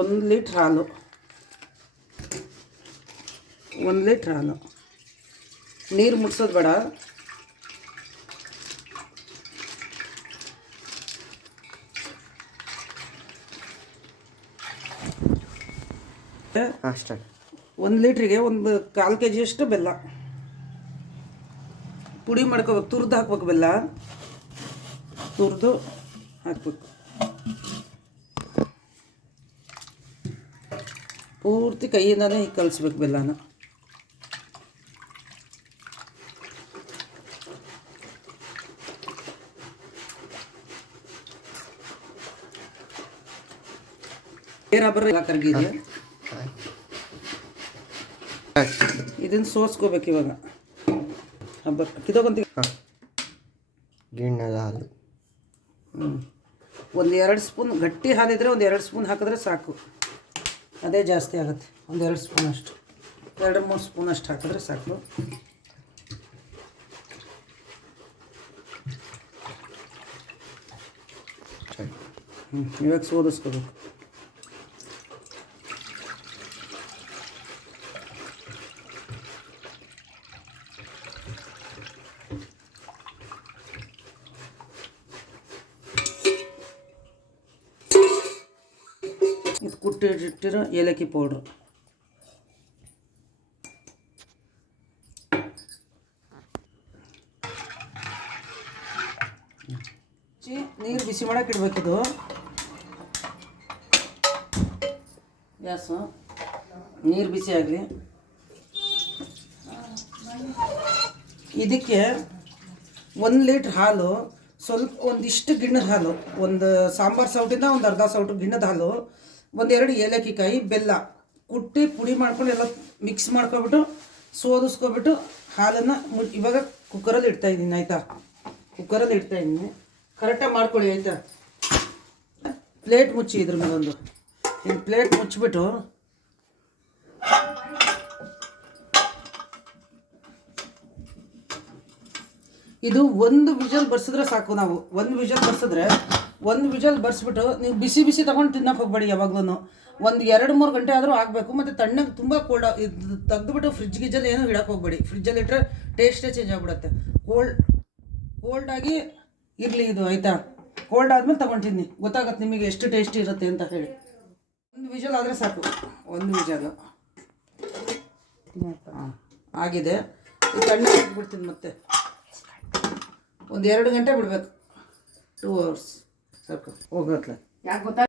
1 litre ಹಾಲು, 1 litre ಹಾಲು. ನೀರು ಮುಟ್ಸೋದು ಬೇಡ. ಅಷ್ಟೇ. 1 ಲೀಟ್ರಿಗೆ 1/4 kg ಅಷ್ಟು ಬೆಲ್ಲ ಪುಡಿ ಮಾಡ್ಕೋಬೇಕು. ತುರಿದು ಹಾಕ್ಬೇಕು, ಬೆಲ್ಲ ತುರಿದು ಹಾಕ್ಬೇಕು. ಪೂರ್ತಿ ಕೈಯಿಂದನೇ ಹೀಗೆ ಕಲಿಸ್ಬೇಕು ಬೆಲ್ಲನ. ಬರ ಎಲ್ಲ ಕರಗಿದೆ. ಇದನ್ನು ಸೋಸ್ಕೋಬೇಕು ಇವಾಗ. ಕಿದೋಕೊಂತೀವಿ. ಗಿಣ್ಣದ ಹಾಲು 1-2 ಸ್ಪೂನ್. ಗಟ್ಟಿ ಹಾಲಿದ್ರೆ 1-2 ಸ್ಪೂನ್ ಹಾಕಿದ್ರೆ ಸಾಕು. ಅದೇ ಜಾಸ್ತಿ ಆಗುತ್ತೆ. 1-2 ಸ್ಪೂನ್ ಅಷ್ಟು, 2-3 ಸ್ಪೂನ್ ಅಷ್ಟು ಹಾಕಿದ್ರೆ ಸಾಕು. ಇವಾಗ ಸೋದಿಸ್ಕೋಬೇಕು. ಇದು ಕುಟ್ಟಿಟ್ಟಿರೋ ಏಲಕ್ಕಿ ಪೌಡ್ರು. ನೀರು ಬಿಸಿ ಮಾಡೋಕೆ ಇಡಬೇಕಿದು. ಗ್ಯಾಸು ನೀರು ಬಿಸಿ ಆಗಲಿ. ಇದಕ್ಕೆ 1 ಲೀಟ್ರ್ ಹಾಲು, ಸ್ವಲ್ಪ ಒಂದಿಷ್ಟು ಗಿಣ್ಣದ ಹಾಲು, ಒಂದು ಸಾಂಬಾರು ಸೌಟಿಂದ ಒಂದು ಅರ್ಧ ಸೌಟು ಗಿಣ್ಣದ ಹಾಲು, 1-2 ಏಲಕ್ಕಿ ಕಾಯಿ, ಬೆಲ್ಲ ಕುಟ್ಟಿ ಪುಡಿ ಮಾಡ್ಕೊಂಡು ಎಲ್ಲ ಮಿಕ್ಸ್ ಮಾಡ್ಕೊಬಿಟ್ಟು ಸೋದಿಸ್ಕೊಬಿಟ್ಟು ಹಾಲನ್ನು ಇವಾಗ ಕುಕ್ಕರಲ್ಲಿ ಇಡ್ತಾಯಿದ್ದೀನಿ. ಆಯಿತಾ? ಕುಕ್ಕರಲ್ಲಿ ಇಡ್ತಾಯಿದ್ದೀನಿ. ಕರೆಕ್ಟಾಗಿ ಮಾಡ್ಕೊಳ್ಳಿ. ಆಯಿತಾ? ಪ್ಲೇಟ್ ಮುಚ್ಚಿ, ಇದ್ರ ಮೇಲೊಂದು ಹಿಂಗೆ ಪ್ಲೇಟ್ ಮುಚ್ಚಿಬಿಟ್ಟು ಇದು 1 ವಿಜಲ್ ಬರ್ಸಿದ್ರೆ ಸಾಕು. ನಾವು 1 ವಿಜಲ್ ಬರ್ಸಿದ್ರೆ, 1 ವಿಜಲ್ ಬರ್ಸ್ಬಿಟ್ಟು ನೀವು ಬಿಸಿ ಬಿಸಿ ತೊಗೊಂಡು ತಿನ್ನೋಕೆ ಹೋಗ್ಬೇಡಿ. ಯಾವಾಗಲೂ 1-2-3 ಗಂಟೆ ಆದರೂ ಆಗಬೇಕು. ಮತ್ತು ತಣ್ಣಗೆ ತುಂಬ ಇದು ತೆಗೆದುಬಿಟ್ಟು ಫ್ರಿಜ್ಜಲ್ಲಿ ಏನೂ ಇಡೋಕೆ ಹೋಗ್ಬೇಡಿ. ಫ್ರಿಜ್ಜಲ್ಲಿ ಇಟ್ಟರೆ ಟೇಸ್ಟೇ ಚೇಂಜ್ ಆಗಿಬಿಡುತ್ತೆ. ಕೋಲ್ಡಾಗಿ ಇರಲಿ ಇದು. ಆಯಿತಾ? ಕೋಲ್ಡ್ ಆದಮೇಲೆ ತೊಗೊಂಡಿನಿ, ಗೊತ್ತಾಗತ್ತೆ ನಿಮಗೆ ಎಷ್ಟು ಟೇಸ್ಟಿ ಇರುತ್ತೆ ಅಂತ ಹೇಳಿ. 1 ವಿಜಲ್ ಆದರೆ ಸಾಕು. 1 ವಿಜಲ್ ಆಗಿದೆ. ತಣ್ಣಗೆ ಬಿಡ್ತೀನಿ. ಮತ್ತೆ 1-2 ಗಂಟೆ ಬಿಡಬೇಕು. 2 ಅವರ್ಸ್ ಸಾಕು. ಹೋಗತ್ಲೆ. ಯಾಕೆ ಗೊತ್ತಾ?